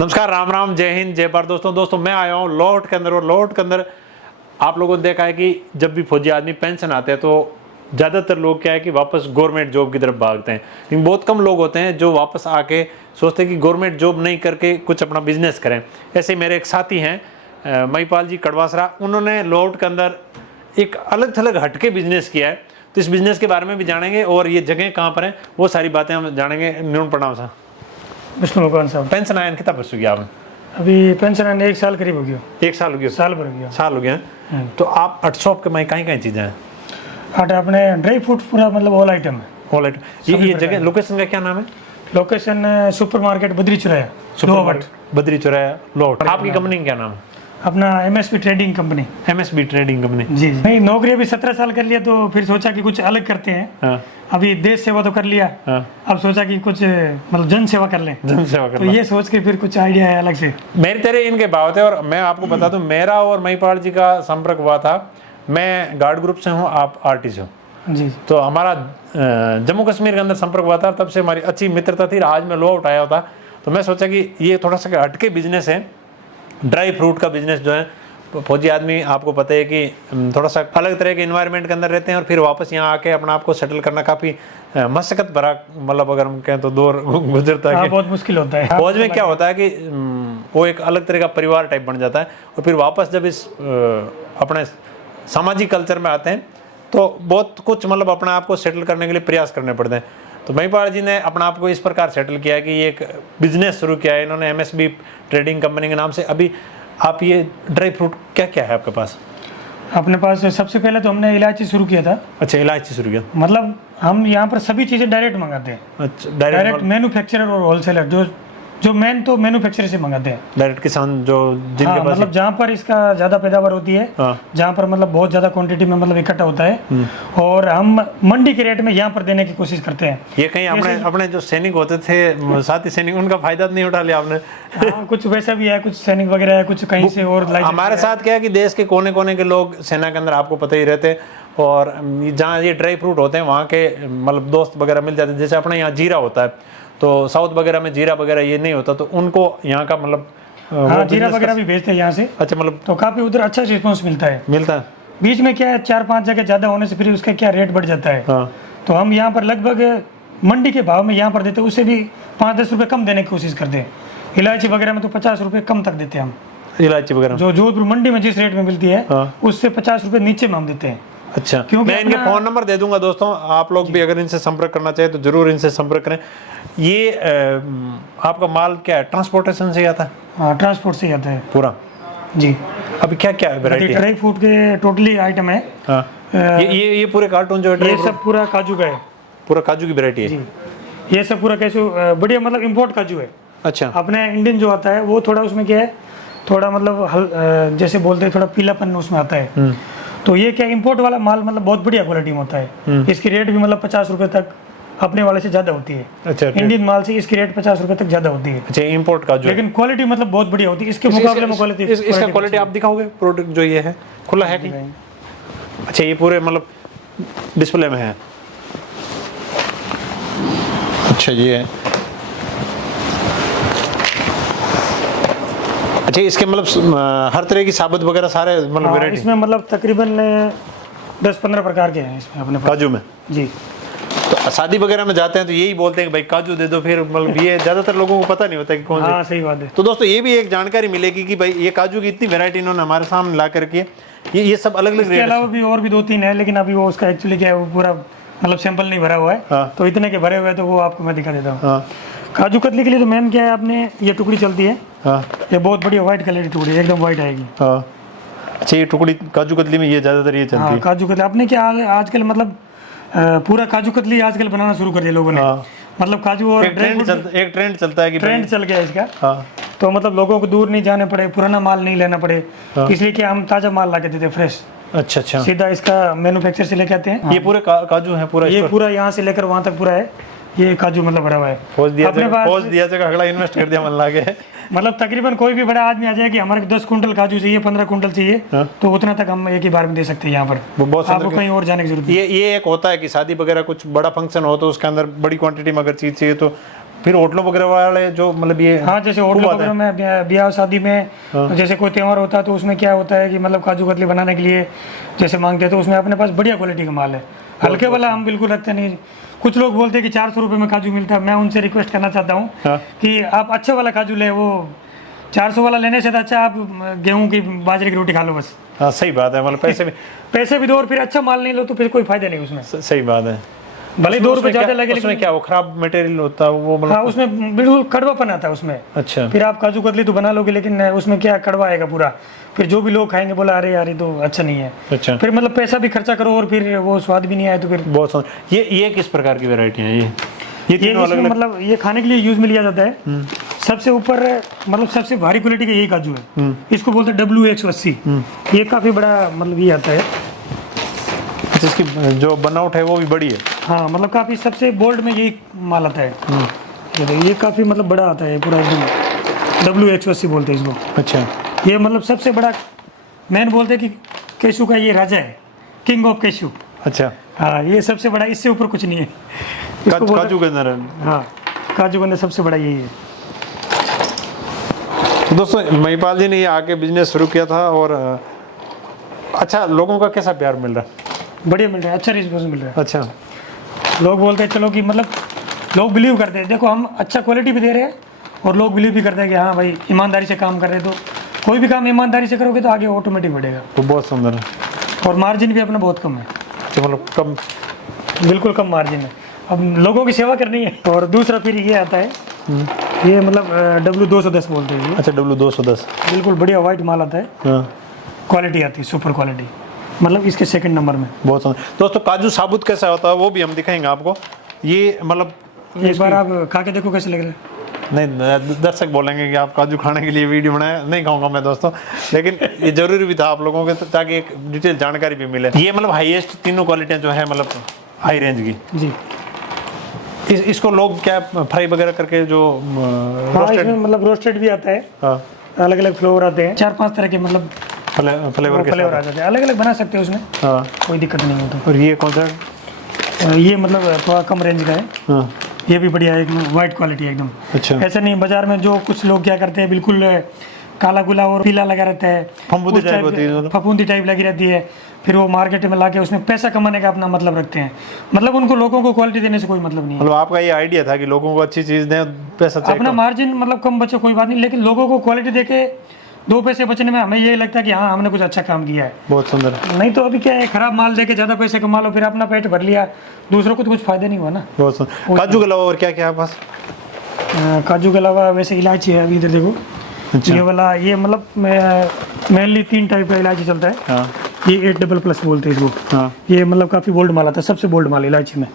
नमस्कार, राम राम, जय हिंद, जय भारत। दोस्तों मैं आया हूँ लोट के अंदर। और लोट के अंदर आप लोगों ने देखा है कि जब भी फौजी आदमी पेंशन आते हैं तो ज़्यादातर लोग क्या है कि वापस गवर्नमेंट जॉब की तरफ भागते हैं, लेकिन बहुत कम लोग होते हैं जो वापस आके सोचते हैं कि गवर्नमेंट जॉब नहीं करके कुछ अपना बिजनेस करें। ऐसे मेरे एक साथी हैं महिपाल जी कड़वासरा, उन्होंने लोट के अंदर एक अलग थलग हटके बिजनेस किया है। तो इस बिजनेस के बारे में भी जानेंगे और ये जगह कहाँ पर है वो सारी बातें हम जानेंगे। न्यून प्रणाम साहब। विष्णु भगवान साहब, पेंशन आया कितना बच गया आपने? अभी पेंशन आने 1 साल करीब हो गया। 1 साल हो गया? साल भर हो गया। साल हो गया। तो आप 8 शॉप के कहीं कहीं चीजें हैं? आटे अपने ड्राई फ्रूट पूरा मतलब ऑल आइटम है। All item. ये जगह लोकेशन का क्या नाम है? Location supermarket Badri Chauraya, Badri Chauraya लोट। आपकी कंपनी का क्या नाम है? अपना MSB trading company. MSB trading company. जी नहीं, नौकरी अभी 17 साल कर लिया तो फिर सोचा कि कुछ अलग करते हैं। हाँ। अभी देश सेवा तो कर लिया। हाँ। अब सोचा कि कुछ मतलब जन सेवा कर लें। जन सेवा कर तो ये सोच के फिर कुछ आइडिया है अलग से। मेरी तरह इनके भाव थे। और मैं आपको बता दूं, मेरा और महिपाल जी का संपर्क हुआ था। मैं गार्ड ग्रुप से हूँ, आप आरटी से हो जी। तो हमारा जम्मू कश्मीर के अंदर संपर्क हुआ था। तब से हमारी अच्छी मित्रता थी। आज मैं लो आउट आया होता तो मैं सोचा कि ये थोड़ा सा हटके बिजनेस है, ड्राई फ्रूट का बिजनेस जो है। फौजी आदमी आपको पता है कि थोड़ा सा अलग तरह के इन्वायरमेंट के अंदर रहते हैं और फिर वापस यहाँ आके अपना आपको सेटल करना काफ़ी मशक्कत भरा, मतलब अगर हम कहें तो दौर गुजरता है। बहुत मुश्किल होता है। फौज में क्या होता है कि वो एक अलग तरह का परिवार टाइप बन जाता है और फिर वापस जब इस अपने सामाजिक कल्चर में आते हैं तो बहुत कुछ मतलब अपने आप को सेटल करने के लिए प्रयास करने पड़ते हैं। तो महिपाल जी ने अपना आप को इस प्रकार सेटल किया कि ये एक बिजनेस शुरू किया है इन्होंने एमएसबी ट्रेडिंग कंपनी के नाम से। अभी आप ये ड्राई फ्रूट क्या क्या है आपके पास? अपने पास सबसे पहले तो हमने इलायची शुरू किया था। अच्छा, इलायची शुरू किया। मतलब हम यहाँ पर सभी चीज़ें डायरेक्ट मंगाते हैं। अच्छा, डायरेक्ट मैन्युफैक्चरर और होलसेलर जो मेन तो मैन्युफैक्चरर से मंगाते हैं। डायरेक्ट किसान जो जिनके हाँ, पास मतलब जहाँ पर इसका ज़्यादा पैदावार होती है। हाँ। जहाँ पर मतलब बहुत ज़्यादा क्वांटिटी में मतलब इकट्ठा होता है और हम मंडी के रेट में यहाँ पर देने की कोशिश करते हैं। ये कहीं अपने जो सैनिक होते थे, साथी सैनिक, उनका फायदा नहीं उठा लिया आपने? हाँ, कुछ वैसा भी है, कुछ सैनिक वगैरह है, कुछ कहीं से और हमारे साथ क्या है कि देश के कोने कोने के लोग सेना के अंदर आपको पता ही रहते हैं। और जहाँ ये ड्राई फ्रूट होते हैं वहाँ के मतलब दोस्त वगैरह मिल जाते हैं। जैसे अपने यहाँ जीरा होता है तो साउथ वगैरह में जीरा वगैरह ये नहीं होता तो उनको यहाँ का मतलब हाँ, जीरा वगैरह भी भेजते हैं यहाँ से। अच्छा, मतलब तो काफ़ी उधर अच्छा रिस्पॉन्स मिलता है। बीच में क्या है, 4-5 जगह ज़्यादा होने से फिर उसका क्या रेट बढ़ जाता है। हाँ। तो हम यहाँ पर लगभग मंडी के भाव में यहाँ पर देते हैं, उससे भी 5-10 रुपये कम देने की कोशिश करते हैं। इलायची वगैरह में तो 50 रुपये कम तक देते हैं हम। इलायची वगैरह जो जोधपुर मंडी में जिस रेट में मिलती है हाँ। उससे 50 रुपये नीचे में हम देते हैं। अच्छा, मैं इनके फ़ोन नंबर दे दूंगा दोस्तों, आप लोग भी अगर इनसे संपर्क करना चाहे तो जरूर इनसे संपर्क करें। ये आपका माल क्या है, ट्रांसपोर्टेशन से आता है? हाँ, ट्रांसपोर्ट से आता है पूरा। जी। अभी क्या क्या है वैरायटी? ड्राई फ्रूट के टोटली आइटम है। हाँ। ये पूरे कार्टून जो है ये सब पूरा काजू का है। पूरा काजू की वैरायटी है? जी। ये सब पूरा कैसे बढ़िया मतलब इम्पोर्ट काजू है। अच्छा। अपने इंडियन जो आता है वो थोड़ा उसमें क्या है, थोड़ा मतलब जैसे बोलते हैं थोड़ा पीलापन उसमें आता है। तो ये क्या इम्पोर्ट वाला माल मतलब बहुत बढ़िया क्वालिटी में होता है। इसकी रेट भी मतलब 50 रुपए तक अपने वाले से ज्यादा होती है। अच्छा, इंडियन माल से इसकी रेट 50 रुपए तक ज्यादा होती है। अच्छा, इम्पोर्ट का जो, लेकिन क्वालिटी मतलब बहुत बढ़िया होती है इसके मुकाबले में। क्वालिटी इसका क्वालिटी आप दिखाओगे? प्रोडक्ट जो ये है खुला है कि? अच्छा, ये पूरे मतलब डिस्प्ले में है। अच्छा, ये है। अच्छा, इसके मतलब हर तरह की साबुत वगैरह सारे मतलब वैरायटी इसमें मतलब तकरीबन 10-15 प्रकार के हैं इसमें अपने काजू में। जी। तो शादी वगैरह में जाते हैं तो यही बोलते हैं कि भाई काजू दे दो, फिर मतलब ये ज्यादातर लोगों को पता नहीं होता कि कौन से। हाँ, सही बात है। तो दोस्तों ये भी एक जानकारी मिलेगी कि भाई ये काजू की इतनी वैरायटी इन्होंने हमारे सामने ला करके ये सब अलग अलग। इसके अलावा भी और भी 2-3 है, लेकिन अभी वो उसका एक्चुअली क्या है, वो पूरा मतलब सैंपल नहीं भरा हुआ है। हाँ। तो इतने के भरे हुए हैं तो वो आपको मैं दिखा देता हूँ। हाँ। काजू कतली के लिए तो मेन क्या है, आपने ये टुकड़ी चलती है। हाँ। ये बहुत बढ़िया व्हाइट कलर की टुकड़ी, एकदम व्हाइट आएगी। हाँ। अच्छा, ये टुकड़ी काजू कतली में ये ज्यादातर ये चलती है। काजू कतली आपने क्या आजकल मतलब पूरा काजू कतली आजकल बनाना शुरू कर दिया लोगों ने। हाँ। मतलब काजू और एक ट्रेंड चलता है कि ट्रेंड चल गया इसका। हाँ। तो मतलब लोगों को दूर नहीं जाने पड़े, पुराना माल नहीं लेना पड़े। इसलिए कि हम ताजा माल ला के देते फ्रेश। अच्छा अच्छा, सीधा इसका मैन्युफैक्चर से लेके आते हैं। ये पूरे काजू है पूरा? ये पूरा यहाँ से लेकर वहाँ तक पूरा है। ये काजू मतलब भरा हुआ है। पोज दिया जगह अगला इन्वेस्ट कर दिया मन लागे। मतलब तकरीबन कोई भी बड़ा आदमी आ जाए कि हमारे 10 कुंटल काजू चाहिए, 15 कुंटल चाहिए, तो उतना तक हम एक ही बार में दे सकते हैं यहाँ पर। आपको कहीं और जाने की जरूरत नहीं। ये एक होता है कि शादी वगैरह कुछ बड़ा फंक्शन हो तो उसके अंदर बड़ी क्वांटिटी में अगर चीज़ चाहिए तो फिर होटलों वगैरह वाले जो मतलब ये हाँ, जैसे होटल वगैरह में ब्याह शादी में जैसे कोई त्यौहार होता है तो उसमें क्या होता है कि मतलब काजू कतली बनाने के लिए जैसे मांगते हैं तो उसमें अपने पास बढ़िया क्वालिटी का माल है। हल्के वाला हम बिल्कुल रखते नहीं। कुछ लोग बोलते हैं कि 400 रुपये में काजू मिलता है। मैं उनसे रिक्वेस्ट करना चाहता हूँ कि आप अच्छा वाला काजू ले, वो 400 वाला लेने से अच्छा आप गेहूं की बाजरे की रोटी खा लो बस। हाँ सही बात है, मतलब पैसे भी दो और फिर अच्छा माल नहीं लो तो फिर कोई फायदा नहीं उसमें। सही बात है। भले 2 रुपए ज्यादा लगे उसमें क्या वो खराब मटेरियल होता है वो मतलब? हाँ, उसमें बिल्कुल कड़वापन आता है उसमें। अच्छा। फिर आप काजू कतली तो बना लोगे लेकिन उसमें क्या कड़वा आएगा पूरा। फिर जो भी लोग खाएंगे बोला अरे यार ये तो अच्छा नहीं है। अच्छा। फिर मतलब पैसा भी खर्चा करो और फिर वो स्वाद भी नहीं आए तो फिर बहुत सुंदर। ये किस प्रकार की वैरायटी है ये तीनों अलग अलग? मतलब ये खाने के लिए यूज में लिया जाता है। सबसे ऊपर मतलब सबसे भारी क्वालिटी का यही काजू है। इसको बोलते हैं W180। ये काफी बड़ा मतलब ये आता है। इसकी जो बनावट है वो भी बड़ी है। हाँ, मतलब काफी सबसे बोल्ड में यही माल आता है। ये काफी मतलब बड़ा आता है पूरा एकदम। W180 बोलते हैं इसको। अच्छा। ये मतलब सबसे बड़ा मैन बोलते हैं कि केशु का ये राजा है, किंग ऑफ केशु। अच्छा। हाँ, ये सबसे बड़ा, इससे ऊपर कुछ नहीं है। काजू के अंदर? हाँ, काजू के अंदर सबसे बड़ा यही है। तो दोस्तों महिपाल जी ने ये आके बिजनेस शुरू किया था और अच्छा लोगों का कैसा प्यार मिल रहा है? बढ़िया मिल रहा है, अच्छा रिस्पॉन्स मिल रहा है। अच्छा। लोग बोलते हैं चलो कि मतलब लोग बिलीव करते हैं, देखो हम अच्छा क्वालिटी भी दे रहे हैं और लोग बिलीव भी करते हैं कि हाँ भाई ईमानदारी से काम कर रहे हैं। तो कोई भी काम ईमानदारी से करोगे तो आगे ऑटोमेटिक बढ़ेगा। तो बहुत सुंदर है। और मार्जिन भी अपना बहुत कम है। तो मतलब कम, बिल्कुल कम मार्जिन है। अब लोगों की सेवा करनी है। और दूसरा फिर ये आता है, ये मतलब W210 बोलते हैं। अच्छा, W210 बिल्कुल बढ़िया वाइट माल आता है। क्वालिटी आती है, सुपर क्वालिटी, मतलब इसके सेकंड नंबर में। बहुत सुंदर। दोस्तों काजू साबुत कैसा होता है वो भी हम दिखाएंगे आपको। ये मतलब एक बार आप खा के देखो कैसे लग रहा है। नहीं, दर्शक बोलेंगे कि आप काजू खाने के लिए वीडियो बनाए, नहीं खाऊंगा मैं दोस्तों, लेकिन ये जरूरी भी था आप लोगों के ताकि एक डिटेल जानकारी भी मिले। ये मतलब हाईएस्ट तीनों क्वालिटियाँ जो है मतलब हाई रेंज की जी। इसको लोग क्या फ्राई वगैरह करके जो इसमें मतलब रोस्टेड भी आता है। हाँ, अलग अलग फ्लेवर आते हैं, 4-5 तरह के मतलब फ्लेवर आ जाते हैं। अलग अलग बना सकते हैं उसमें। हाँ, कोई दिक्कत नहीं होता। और ये कौन सा? ये मतलब थोड़ा कम रेंज का है। हाँ। ये भी बढ़िया है, वाइट क्वालिटी एकदम। अच्छा। ऐसा नहीं बाजार में जो कुछ लोग क्या करते हैं बिल्कुल काला गुला और पीला लगा रहता है, फफूंदी टाइप लगी रहती है। फिर वो मार्केट में लाके उसमें पैसा कमाने का अपना मतलब रखते हैं। मतलब उनको लोगों को क्वालिटी देने से कोई मतलब नहीं है। मतलब आपका ये आइडिया था कि लोगों को अच्छी चीज दें, पैसा अपना मार्जिन मतलब कम बचे कोई बात नहीं, लेकिन लोगों को क्वालिटी देके 2 पैसे बचने में हमें यही लगता है कि हाँ हमने कुछ अच्छा काम किया है। बहुत सुंदर। नहीं तो अभी क्या है, खराब माल देके ज्यादा पैसे कमा लो, फिर अपना पेट भर लिया, दूसरों को तो कुछ फायदा नहीं हुआ ना। बहुत सुंदर। काजू के अलावा और क्या क्या है पास? काजू के अलावा वैसे इलायची है, अभी इधर देखो। अच्छा। ये वाला ये मतलब मेनली 3 टाइप का इलायची चलता है। हाँ। ये 8++ बोलते हैं इसको। हाँ। ये मतलब काफी बोल्ड माल आता है, सबसे बोल्ड माल इलायची में।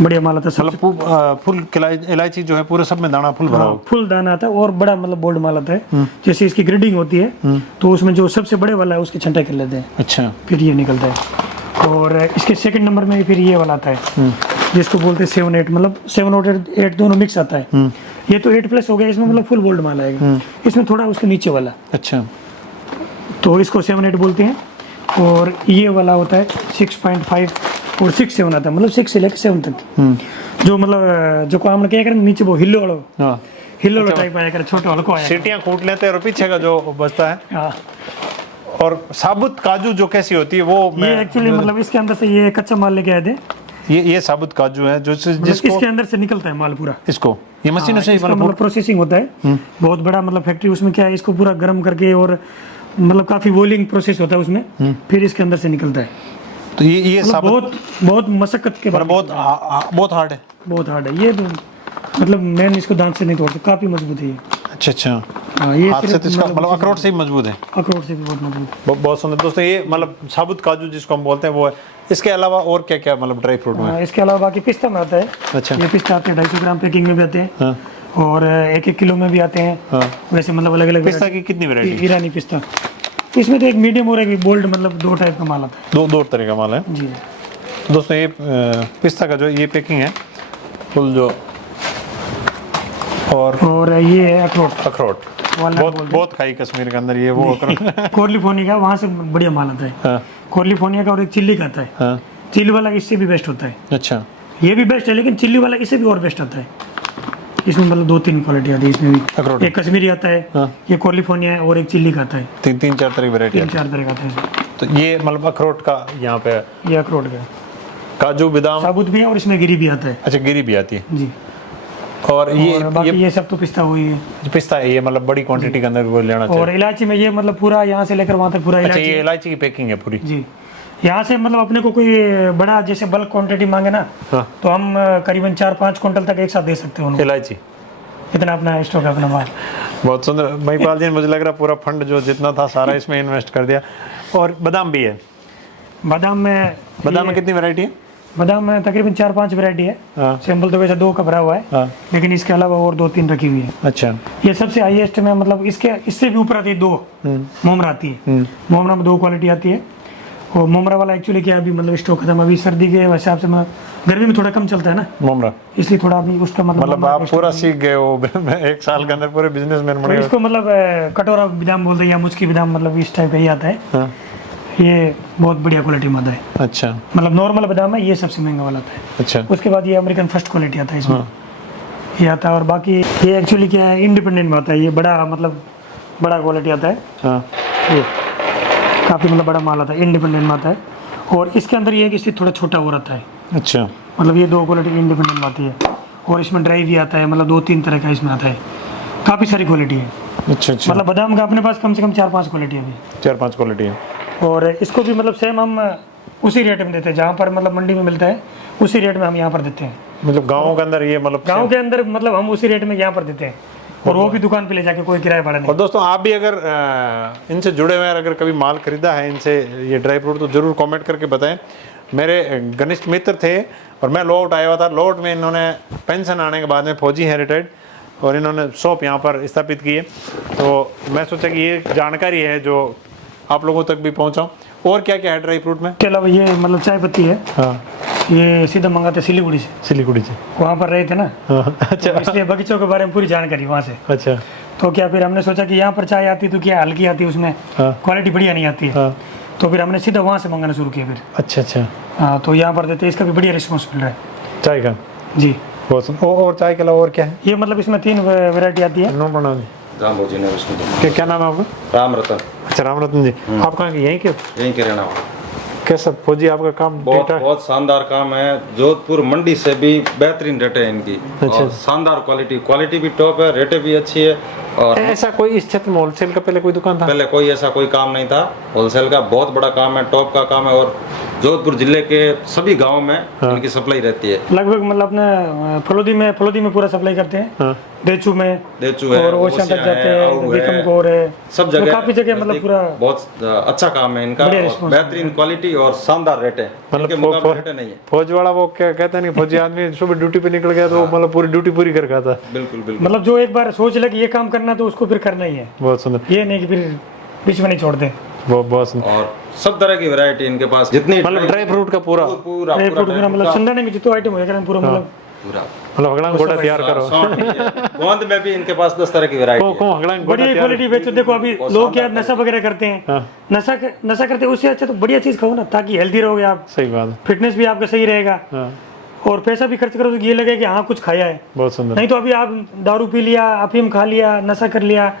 बढ़िया माल आता है। मतलब फुल इलायची जो है पूरे सब में दाना फुल भरा हो, फुल दाना आता है और बड़ा मतलब बोल्ड माल आता है। जैसे इसकी ग्रेडिंग होती है तो उसमें जो सबसे बड़े वाला है उसकी छंटाई कर लेते हैं। अच्छा। फिर ये निकलता है। और इसके सेकंड नंबर में फिर ये वाला आता है जिसको बोलते हैं 7-8, मतलब 7 और 8 दोनों मिक्स आता है। ये तो 8+ हो गया, इसमें मतलब फुल बोल्ड माल आएगा। इसमें थोड़ा उसके नीचे वाला। अच्छा। तो इसको 7-8 बोलते हैं। और ये वाला होता है 6.5 और 6-7 आता है, मतलब 6 से लेकर 7 तक। जो मतलब जो काम क्या करें नीचे वो हिल्लो वाला टाइप आया करे, छोटा वाला को आया, सीटियां कूट लेते हैं और पीछे का जो बचता है। हाँ। और साबुत काजू जो कैसी होती है वो ये एक्चुअली मतलब इसके अंदर से ये कच्चा माल लेके आए थे। ये साबुत काजू है जो जिसको इसके अंदर से निकलता है माल पूरा। इसको ये मशीनों से मतलब प्रोसेसिंग होता है। बहुत बड़ा मतलब फैक्ट्री, उसमें क्या है इसको पूरा गर्म करके और मतलब काफी वॉलिंग प्रोसेस होता है उसमें, फिर इसके अंदर से निकलता है। तो ये मतलब बहुत मशक्कत के बाद बहुत हार्ड है, बहुत हार्ड है ये तो, मतलब मैंने इसको दांत से नहीं तोड़ता, काफी मजबूत है ये। अच्छा। हाँ, ये हाथ से तो इसका मतलब अखरोट से ही मजबूत है। अखरोट से भी बहुत मजबूत। बहुत सुंदर दोस्तों, ये मतलब साबुत काजू जिसको हम बोलते हैं वो है। इसके अलावा और क्या क्या मतलब ड्राई फ्रूट में? इसके अलावा बाकी पिस्ता में आता है। अच्छा। ये पिस्ता आते हैं 250 ग्राम पैकिंग में भी आते हैं। और 1-1 किलो में भी आते हैं। वैसे मतलब अलग अलग पिस्ता की कितनी वैरायटी? ईरानी पिस्ता, इसमें तो एक मीडियम और एक बोल्ड, मतलब 2 टाइप का माल आता है। दो तरह का माल है जी। दोस्तों ये पिस्ता का जो ये पैकिंग है फुल जो, और ये है अखरोट बहुत खाई कश्मीर के अंदर ये वो कोर्लिफोर्निया का, वहाँ से बढ़िया माल आता है। हाँ। कोर्लिफोर्निया का और एक चिल्ली का आता है। हाँ। चिल्ली वाला इससे भी बेस्ट होता है। अच्छा। ये भी बेस्ट है, लेकिन चिल्ली वाला इससे भी और बेस्ट आता है। इसमें मतलब 2-3 क्वालिटी आती है इसमें अखरोट। भी। एक कश्मीरी आता है, हाँ। ये कैलिफोर्निया है और एक चिल्ली का आता है। तीन चार तरह की वैरायटी 3-4 तरह का आता है इसमें। तो ये मतलब अखरोट का यहाँ पे ये अखरोट का काजू बादाम, साबुत भी है और इसमें गिरी भी आता है अच्छा गिरी भी आती है। जी। और ये और बाकी ये सब तो पिस्ता हुई है। पिस्ता है, ये मतलब बड़ी क्वांटिटी के अंदर वो लेना चाहिए। और इलायची में ये मतलब पूरा यहाँ से लेकर वहाँ तक पूरा अच्छा इलायची। ये इलायची की पैकिंग है पूरी। जी, यहाँ से मतलब अपने को कोई बड़ा जैसे बल्क क्वांटिटी मांगे ना, हाँ। तो हम करीबन 4-5 क्विंटल तक एक साथ दे सकते हैं उनको। इलायची इतना अपना स्टॉक है अपना माल। बहुत सुंदर महिपाल जी ने, मुझे लग रहा है पूरा फंड जो जितना था सारा इसमें इन्वेस्ट कर दिया। और बादाम भी है। बादाम में कितनी वैरायटी है? बादाम में तकरीबन 4-5 वैरायटी है। हाँ। सैंपल तो वैसे 2 का भरा हुआ है, हाँ। लेकिन इसके अलावा और 2-3 रखी हुई है। अच्छा। ये सबसे हाईएस्ट में मतलब इससे भी ऊपर आती है 2 मोमरा आती है। मोमरा में 2 क्वालिटी आती है। और मोमरा वाला एक्चुअली क्या अभी मतलब स्टॉक खत्म, अभी सर्दी के हिसाब से गर्मी में थोड़ा कम चलता है ना, मोमरा, इसलिए थोड़ा अभी उसका मतलब आप पूरा सीख गए हो एक साल के अंदर पूरे बिजनेसमैन बन तो गए। इसको मतलब कटोरा बादाम बोलते हैं या मुचकी बादाम, मतलब इस टाइप का ही आता है। हाँ। ये बहुत बढ़िया क्वालिटी में आता है। अच्छा मतलब नॉर्मल बादाम है, ये सबसे महंगा वाला आता है। अच्छा। उसके बाद ये अमेरिकन फर्स्ट क्वालिटी आता है इसमें। हाँ। ये आता है। और बाकी ये एक्चुअली क्या है, इंडिपेंडेंट में आता है। ये बड़ा मतलब बड़ा क्वालिटी आता है। हाँ। ये काफ़ी मतलब बड़ा माल आता है, इंडिपेंडेंट में आता है। और इसके अंदर ये है कि इससे थोड़ा छोटा और आता है। अच्छा। मतलब ये 2 क्वालिटी इंडिपेंडेंट में आती है। और इसमें ड्राई भी आता है, मतलब 2-3 तरह का इसमें आता है। काफ़ी सारी क्वालिटी है। अच्छा अच्छा। मतलब बादाम का अपने पास कम से कम 4-5 क्वालिटी है अभी। 4-5 क्वालिटी है। और इसको भी मतलब सेम हम उसी रेट में देते हैं जहाँ पर मतलब मंडी में मिलता है, उसी रेट में हम यहाँ पर देते हैं। मतलब गाँव के अंदर ये मतलब गांव के अंदर मतलब हम उसी रेट में यहाँ पर देते हैं। और वो भी दुकान पे ले जाके, कोई किराया भाड़ा नहीं। और दोस्तों आप भी अगर इनसे जुड़े हुए हैं, अगर कभी माल खरीदा है इनसे ये ड्राई फ्रूट, तो जरूर कमेंट करके बताएं। मेरे घनिष्ठ मित्र थे और मैं लौट आया हुआ था। लौट में इन्होंने पेंशन आने के बाद में फौजी हैं रिटायर्ड, और इन्होंने शॉप यहाँ पर स्थापित की है। तो मैं सोचा कि ये जानकारी है जो आप लोगों तक भी पहुँचाऊँ। और क्या क्या है ड्राई फ्रूट में? इसके अलावा ये मतलब चाय पत्ती है। हाँ। ये सीधा मंगाते सिलीगुड़ी से। सिलीगुड़ी से वहाँ पर रहे थे ना। हाँ। अच्छा तो इसलिए बगीचों के बारे में पूरी जानकारी वहाँ से। अच्छा। तो क्या फिर हमने सोचा कि यहाँ पर चाय आती तो क्या हल्की आती है, उसमें हाँ। क्वालिटी बढ़िया नहीं आती है। हाँ। तो फिर हमने सीधा वहाँ से मंगाना शुरू किया फिर। अच्छा अच्छा। हाँ, तो यहाँ पर देते, इसका भी बढ़िया रिस्पॉन्स मिल रहा है। चाय का जी। बहुत और चाय के अलावा और क्या है? ये मतलब इसमें 3 वैरायटी आती है। नो प्रणाम जी। राम भोजी ने विष्णु क्या नाम है आपका? राम रतन, अच्छा राम रतन जी। आप कहाँ के? यहीं के? यहीं के रहना वाला। कैसा फौजी आपका काम? बहुत ठीक-ठाक? बहुत शानदार काम है। जोधपुर मंडी से भी बेहतरीन रेटें हैं इनकी। अच्छा। और शानदार क्वालिटी भी टॉप है, रेटें भी अच्छी है। और ऐसा कोई इस क्षेत्र में होलसेल का पहले कोई दुकान था? पहले कोई ऐसा कोई काम नहीं था। होलसेल का बहुत बड़ा काम है, टॉप का काम है। और जोधपुर जिले के सभी गांवों में इनकी सप्लाई रहती है। लगभग मतलब अपने फलोदी में पूरा सप्लाई करते हैं। हाँ। देचू में, देचू है, और ओशियां तक ओशियां जाते है, हैं, आऊ है, बीकमगढ़ है, सब तो जगह काफी जगह मतलब पूरा बहुत अच्छा काम है इनका। बढ़िया और response बेहतरीन क्वालिटी और शानदार रेटें, मतलब इनके मुकाबले रेटें नहीं है। फौज वाला वो क्या कहते हैं नहीं, फौजी आदमी सुबह ड्यूटी पे निकल गया तो मतलब पूरी ड्यूटी पूरी कर खाता है। बिल्कुल बिल्कुल। मतलब जो एक बार सोच ले कि ये काम करना तो उसको फिर करना ही है। बहुत सुंदर। ये नहीं कि फिर बीच में नहीं छोड़ते। बहुत सुंदर। और सब तरह की वैरायटी इनके पास, जितनी मतलब ड्राई फ्रूट का पूरा पूरा ड्राई फ्रूट पूरा मतलब संदाने में जितना आइटम होगा पूरा मतलब पूरा मतलब हगड़ांग घोड़ा तैयार करो। गोंद में भी इनके पास 10 तरह की वैरायटी है। को हगड़ांग घोड़ा बढ़िया तैयार। क्वालिटी बेचो। देखो अभी लोग क्या नशा वगैरह करते हैं, हाँ। नशा करते हैं, उससे अच्छा तो बढ़िया चीज खाओ ना, ताकि हेल्दी रहोगे आप, सही बात है। फिटनेस भी आपका सही रहेगा, हाँ। और पैसा भी खर्च करो तो ये लगे कि हाँ कुछ खाया है। बहुत सुंदर। नहीं तो अभी आप दारू पी लिया, अफीम खा लिया, नशा कर लिया,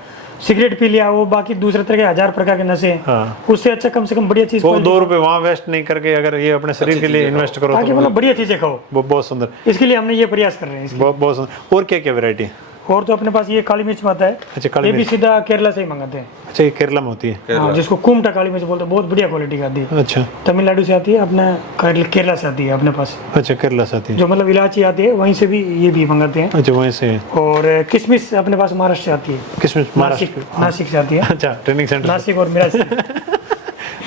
सिगरेट पी लिया, वो बाकी दूसरे तरह के 1000 प्रकार के नशे हैं। हाँ। उससे अच्छा कम से कम बढ़िया चीज वो खाओ, 2 रुपए वहाँ वेस्ट नहीं करके अगर ये अपने शरीर के लिए इन्वेस्ट करो ताकि तो मतलब बढ़िया चीजें खाओ। बहुत सुंदर। इसके लिए हमने ये प्रयास कर रहे हैं। बहुत सुंदर। और क्या क्या वैरायटी है? और तो अपने पास ये काली मिर्च में आता है। अच्छा काली ये भी मिर्च। सीधा केरला से ही मंगाते हैं। अच्छा ये केरला में होती है? हाँ, जिसको कुमटा काली मिर्च बोलते हैं, बहुत बढ़िया क्वालिटी का आती है। अच्छा तमिलनाडु से आती है, अपना केरला से आती है अपने पास। अच्छा केरला से आती है। जो मतलब इलायची आती है वहीं से भी ये भी मंगाते हैं। अच्छा वहीं से है। और किशमिश अपने पास महाराष्ट्र से आती है। किसमिस महाराष्ट्र? नासिक से आती है। अच्छा ट्रेनिंग सेंटर। नासिक और मिराज से।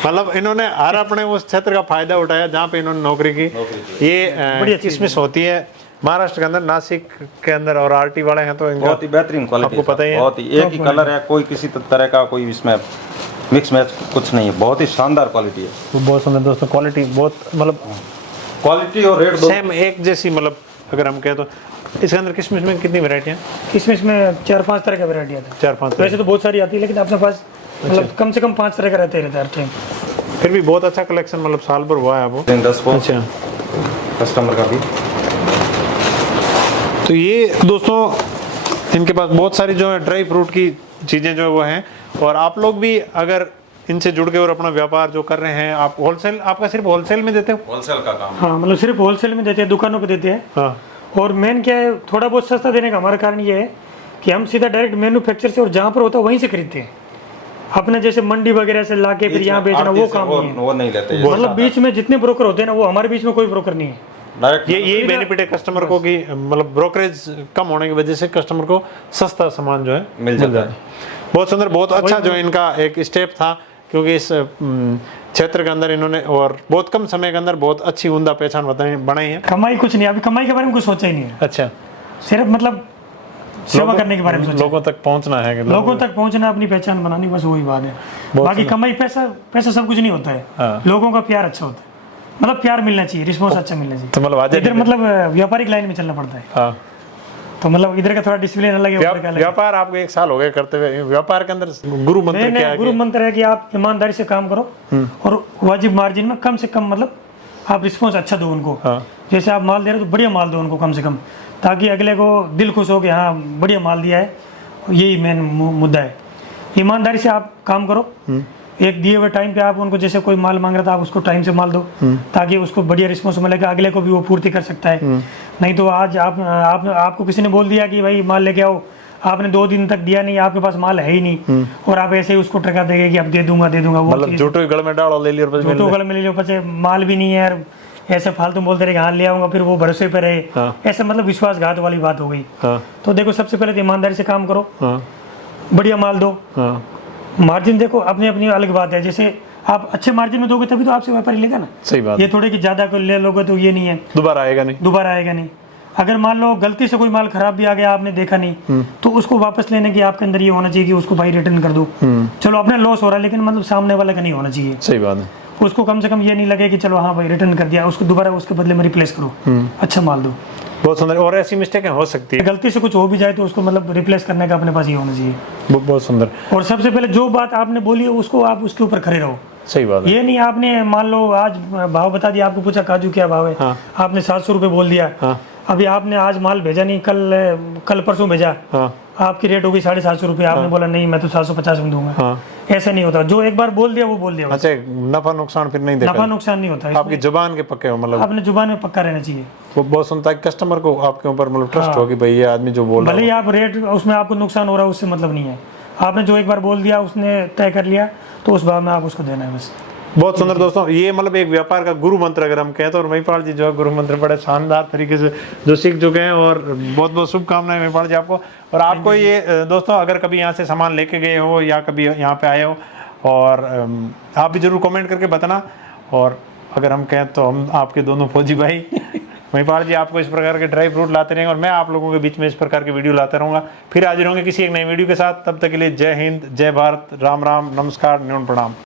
मतलब इन्होंने हर अपने उस क्षेत्र का फायदा उठाया जहाँ पे इन्होंने नौकरी की। ये बढ़िया चीज़ किसमिस होती है महाराष्ट्र के अंदर, नासिक के अंदर, और आरटी वाले हैं तो इनका बहुत ही बेहतरीन क्वालिटी आपको पता ही है। बहुत ही एक ही कलर है, कोई किसी तरह का कोई इसमें मिक्स मैच कुछ नहीं है। बहुत ही शानदार क्वालिटी है। वो बहुत सुंदर दोस्तों। क्वालिटी बहुत मतलब क्वालिटी और रेट सेम एक जैसी। मतलब अगर हम कहें तो इसके अंदर किशमिश में कितनी वैरायटी है? किशमिश में 4-5 तरह का वैरायटी आता है। 4-5 वैसे तो बहुत सारी आती है, लेकिन अपने पास मतलब कम से कम 5 तरह का रहता ही रहता है हर टाइम। फिर भी बहुत अच्छा कलेक्शन, मतलब साल भर हुआ है वो। 10 को अच्छा कस्टमर का भी। तो ये दोस्तों इनके पास बहुत सारी जो है ड्राई फ्रूट की चीज़ें जो है वो हैं। और आप लोग भी अगर इनसे जुड़ के और अपना व्यापार जो कर रहे हैं, आप होलसेल, आपका सिर्फ होलसेल में देते हो? होलसेल का काम। हाँ मतलब सिर्फ होलसेल में देते हैं, दुकानों पे देते हैं। हाँ। और मेन क्या है, थोड़ा बहुत सस्ता देने का हमारा कारण ये है कि हम सीधा डायरेक्ट मैन्युफैक्चर से और जहाँ पर होता है वहीं से खरीदते हैं। अपने जैसे मंडी वगैरह से लाके फिर यहाँ बेचना वो काम नहीं है। वो नहीं लेते। मतलब बीच में जितने ब्रोकर होते हैं ना, वो हमारे बीच में कोई ब्रोकर नहीं है। डायरेक्ट यही बेनिफिट है कस्टमर को कि मतलब ब्रोकरेज कम होने की वजह से कस्टमर को सस्ता सामान जो है मिल जाता है। बहुत सुंदर, बहुत अच्छा जो इनका एक स्टेप था, क्योंकि इस क्षेत्र के अंदर इन्होंने और बहुत कम समय के अंदर बहुत अच्छी उम्दा पहचान बनाई है। कमाई कुछ नहीं, अभी कमाई के बारे में कुछ सोचा ही नहीं है। अच्छा, सिर्फ मतलब सेवा करने के बारे में सोचा। लोगों तक पहुंचना है, लोगों तक पहुंचना, अपनी पहचान बनानी, बस वही बात है। बाकी कमाई पैसा सब कुछ नहीं होता है। हाँ। लोगों का प्यार अच्छा होता है, मतलब प्यार मिलना चाहिए, रिस्पॉन्स अच्छा मिलना चाहिए। तो मतलब इधर मतलब व्यापारिक लाइन में चलना पड़ता है। हाँ। तो मतलब इधर का थोड़ा डिसिप्लिन अलग है, उधर का अलग है। व्यापार आपको 1 साल हो गए करते हुए, व्यापार के अंदर गुरु मंत्र क्या है? गुरु मंत्र है कि आप ईमानदारी से काम करो और वाजिब मार्जिन में कम से कम, मतलब आप रिस्पॉन्स अच्छा दो उनको। हाँ। जैसे आप माल दे रहे हो तो बढ़िया माल दो उनको कम से कम, ताकि अगले को दिल खुश हो कि हाँ बढ़िया माल दिया है। यही मेन मुद्दा है। ईमानदारी से आप काम करो, एक दिए हुए टाइम पे आप उनको, जैसे कोई माल मांग रहा था आप उसको टाइम से माल दो, ताकि उसको बढ़िया रिस्पॉन्स मिलेगा, अगले को भी वो पूर्ति कर सकता है। नहीं तो आज आपको किसी ने बोल दिया कि भाई माल लेके आओ, आपने 2 दिन तक दिया नहीं, आपके पास माल है ही नहीं, और आप ऐसे ही उसको टका देंगे कि अब दे दूंगा वो मतलब झूठो गल में डालो, ले लियो, झूठो गल में ले लियो, पचे माल भी नहीं है यार, ऐसे फालतू बोलते रहे कि हाँ ले आऊंगा, फिर वो भरोसे पे रहे। हाँ। ऐसे मतलब विश्वासघात वाली बात हो गई। हाँ। तो देखो, सबसे पहले तो ईमानदारी से काम करो, हाँ। बढ़िया माल दो। हाँ। मार्जिन देखो अपनी अपनी अलग बात है, जैसे आप अच्छे मार्जिन में दोगे तभी तो आपसे व्यापारी लेगा ना। सही बात। ये थोड़े कि ज्यादा को ले लोगे तो ये नहीं है, दोबारा आएगा नहीं। अगर मान लो गलती से कोई माल खराब भी आ गया, आपने देखा नहीं, तो उसको वापस लेने की आपके अंदर ये होना चाहिए कि उसको भाई रिटर्न कर दो। चलो अपना लॉस हो रहा है, लेकिन मतलब सामने वाला का नहीं होना चाहिए। सही बात है। उसको कम से कम ये नहीं लगे कि चलो हाँ भाई रिटर्न कर दिया, उसको दोबारा उसके बदले में रिप्लेस करो, अच्छा माल दो। बहुत सुंदर। और ऐसी मिस्टेकें हो सकती है, गलती से कुछ हो भी जाए तो उसको मतलब रिप्लेस करने का अपने पास ये होना चाहिए। बहुत सुंदर। और सबसे पहले जो बात आपने बोली है उसको आप उसके ऊपर खड़े रहो। सही बात है। ये नहीं आपने मान लो आज भाव बता दिया, आपको पूछा काजू क्या भाव है, हाँ। आपने 700 रुपये बोल दिया। हाँ। अभी आपने आज माल भेजा नहीं, कल परसों भेजा, हाँ। आपकी रेट होगी 750 रुपये, आपने बोला नहीं मैं तो 750 में दूंगा। हाँ। ऐसा नहीं होता, जो एक बार बोल दिया वो बोल दिया। अच्छा, नफा नुकसान फिर नहीं देखा? नफा नुकसान नहीं होता, आपकी जुबान के पक्के हो, मतलब अपने जुबान में पक्का रहना चाहिए। वो बहुत सुनता है, कस्टमर को आपके ऊपर मतलब ट्रस्ट हो कि भाई ये आदमी जो बोल रहा भले ही आप रेट उसमें आपको नुकसान हो रहा है, उससे मतलब नहीं है। आपने जो एक बार बोल दिया, उसने तय कर लिया, तो उस भाव में आप उसको देना है बस। बहुत सुंदर दोस्तों, ये मतलब एक व्यापार का गुरु मंत्र अगर हम कहें तो, और महिपाल जी जो है गुरु मंत्र बड़े शानदार तरीके से जो सीख चुके हैं, और बहुत बहुत शुभकामनाएं महिपाल जी आपको। और आपको ये दोस्तों अगर कभी यहाँ से सामान लेके गए हो या कभी यहाँ पे आए हो, और आप भी जरूर कमेंट करके बताना। और अगर हम कहें तो हम आपके दोनों फौजी भाई महिपाल जी आपको इस प्रकार के ड्राई फ्रूट लाते रहेंगे, और मैं आप लोगों के बीच में इस प्रकार की वीडियो लाता रहूँगा। फिर हाजिर होंगे किसी एक नई वीडियो के साथ, तब तक के लिए जय हिंद, जय भारत, राम राम, नमस्कार, न्यून प्रणाम।